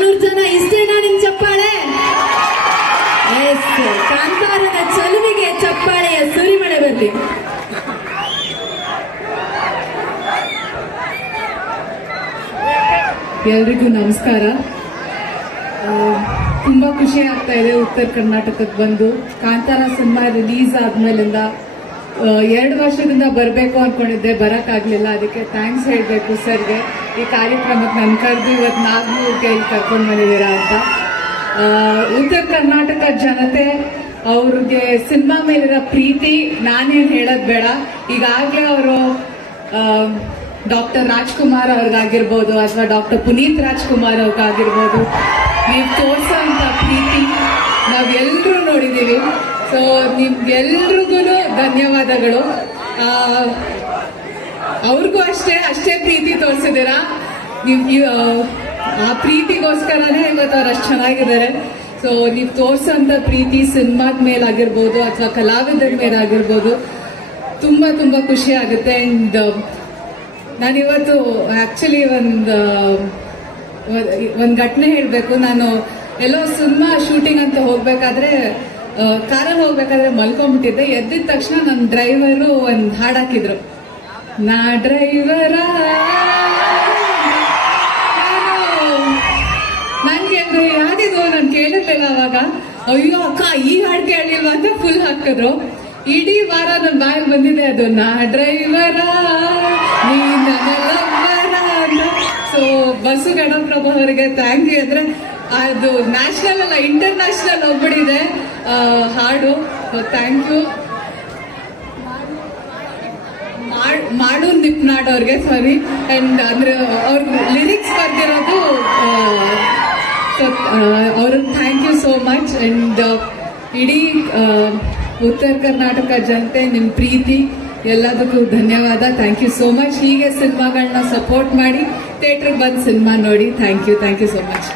ನೂರು ಜನ ಇಷ್ಟೇನಾ ನಿಮ್ ಚಪ್ಪಾಳೆ? ಕಾಂತಾರದ ಚಲುವಿಗೆ ಚಪ್ಪಾಳೆಯ ಸುರಿಮಳೆ ಬರಲಿ. ಎಲ್ರಿಗೂ ನಮಸ್ಕಾರ. ತುಂಬಾ ಖುಷಿ ಆಗ್ತಾ ಇದೆ ಉತ್ತರ ಕರ್ನಾಟಕಕ್ಕೆ ಬಂದು. ಕಾಂತಾರ ಸಿನಿಮಾ ರಿಲೀಸ್ ಆದ್ಮೇಲಿಂದ ಎರಡು ವರ್ಷದಿಂದ ಬರಬೇಕು ಅನ್ಕೊಂಡಿದ್ದೆ, ಬರೋಕ್ಕಾಗಲಿಲ್ಲ. ಅದಕ್ಕೆ ಥ್ಯಾಂಕ್ಸ್ ಹೇಳಬೇಕು ಸರ್ಗೆ. ಈ ಕಾರ್ಯಕ್ರಮಕ್ಕೆ ನನ್ನ ಕರೆದು ಇವತ್ತು ನಾಲ್ಕು ಕೈಲಿ ಕರ್ಕೊಂಡು ಬಂದಿದ್ದೀರಾ ಅಂತ. ಉತ್ತರ ಕರ್ನಾಟಕ ಜನತೆ ಅವ್ರಿಗೆ ಸಿನಿಮಾ ಮೇಲಿರೋ ಪ್ರೀತಿ ನಾನೇನ್ ಹೇಳೋದು ಬೇಡ. ಈಗಾಗಲೇ ಅವರು ಡಾಕ್ಟರ್ ರಾಜ್ಕುಮಾರ್ ಅವ್ರಿಗಾಗಿರ್ಬೋದು ಅಥವಾ ಡಾಕ್ಟರ್ ಪುನೀತ್ ರಾಜ್ಕುಮಾರ್ ಅವ್ರಿಗಾಗಿರ್ಬೋದು, ನೀವು ಅಂತ ಪ್ರೀತಿ ನಾವೆಲ್ಲರೂ ನೋಡಿದ್ದೀವಿ. ಸೊ ನಿಮ್ಗೆಲ್ರಿಗೂ ಧನ್ಯವಾದಗಳು. ಅವ್ರಿಗೂ ಅಷ್ಟೇ ಅಷ್ಟೇ ಪ್ರೀತಿ ತೋರಿಸಿದ್ದೀರಾ? ನೀವು ಆ ಪ್ರೀತಿಗೋಸ್ಕರನೇ ಇವತ್ತು ಅವ್ರು ಅಷ್ಟು ಚೆನ್ನಾಗಿದ್ದಾರೆ. ಸೊ ನೀವು ತೋರಿಸೋಂಥ ಪ್ರೀತಿ ಸಿನಿಮಾದ ಮೇಲಾಗಿರ್ಬೋದು ಅಥವಾ ಕಲಾವಿದರ ಮೇಲಾಗಿರ್ಬೋದು ತುಂಬ ತುಂಬ ಖುಷಿ ಆಗುತ್ತೆ. ಅಂಡ್ ನಾನಿವತ್ತು ಆ್ಯಕ್ಚುಲಿ ಒಂದು ಒಂದು ಘಟನೆ ಹೇಳಬೇಕು. ನಾನು ಎಲ್ಲೋ ಸಿನಿಮಾ ಶೂಟಿಂಗ್ ಅಂತ ಹೋಗ್ಬೇಕಾದ್ರೆ ಕಾರಲ್ಲಿ ಹೋಗ್ಬೇಕಾದ್ರೆ ಮಲ್ಕೊಂಡ್ಬಿಟ್ಟಿದ್ದೆ. ಎದ್ದಿದ ತಕ್ಷಣ ನನ್ನ ಡ್ರೈವರು ಒಂದು ಹಾಡು ಹಾಕಿದ್ರು. ನಾ ಡ್ರೈವರ ನಂಗೆ ಅಂದ್ರೆ ಯಾರಿದು? ನಾನು ಕೇಳಿರ್ಲಿಲ್ಲ ಅವಾಗ. ಅಯ್ಯೋ ಅಕ್ಕ, ಈ ಹಾಡು ಕೇಳಿಲ್ವಾ ಅಂತ ಫುಲ್ ಹಾಕಿದ್ರು. ಇಡೀ ವಾರ ನನ್ನ ಬಾಯಿಗೆ ಬಂದಿದೆ ಅದು. ನಾ ಡ್ರೈವರ ನೀ ಬಸ್ಸು ಗಣಪ್ರಭ ಅವರಿಗೆ ಥ್ಯಾಂಕ್ ಯು ಅಂದ್ರೆ ಅದು ನ್ಯಾಷನಲ್ ಅಲ್ಲ ಇಂಟರ್ನ್ಯಾಷನಲ್ ಹೋಗ್ಬಿಟ್ಟಿದೆ. ಹಾಡು. ಥ್ಯಾಂಕ್ ಯು ಮಾಡು ನಿಪ್ನಾಡ್ ಅವ್ರಿಗೆ ಸಾರಿ ಅಂಡ್ ಅಂದ್ರೆ ಅವ್ರ ಲಿರಿಕ್ಸ್ ಬರ್ತಿರೋದು ಅವ್ರಿಗೆ thank you so much and ಇಡೀ ಉತ್ತರ ಕರ್ನಾಟಕ ಜನತೆ ನಿಮ್ಮ ಪ್ರೀತಿ, ಎಲ್ಲದಕ್ಕೂ ಧನ್ಯವಾದ. ಥ್ಯಾಂಕ್ ಯು ಸೋ ಮಚ್ ಹೀಗೆ ಸಿನಿಮಾಗಳನ್ನ ಸಪೋರ್ಟ್ ಮಾಡಿ ಥಿಯೇಟ್ರಿಗೆ ಬಂದು ಸಿನಿಮಾ ನೋಡಿ. Thank you thank you so much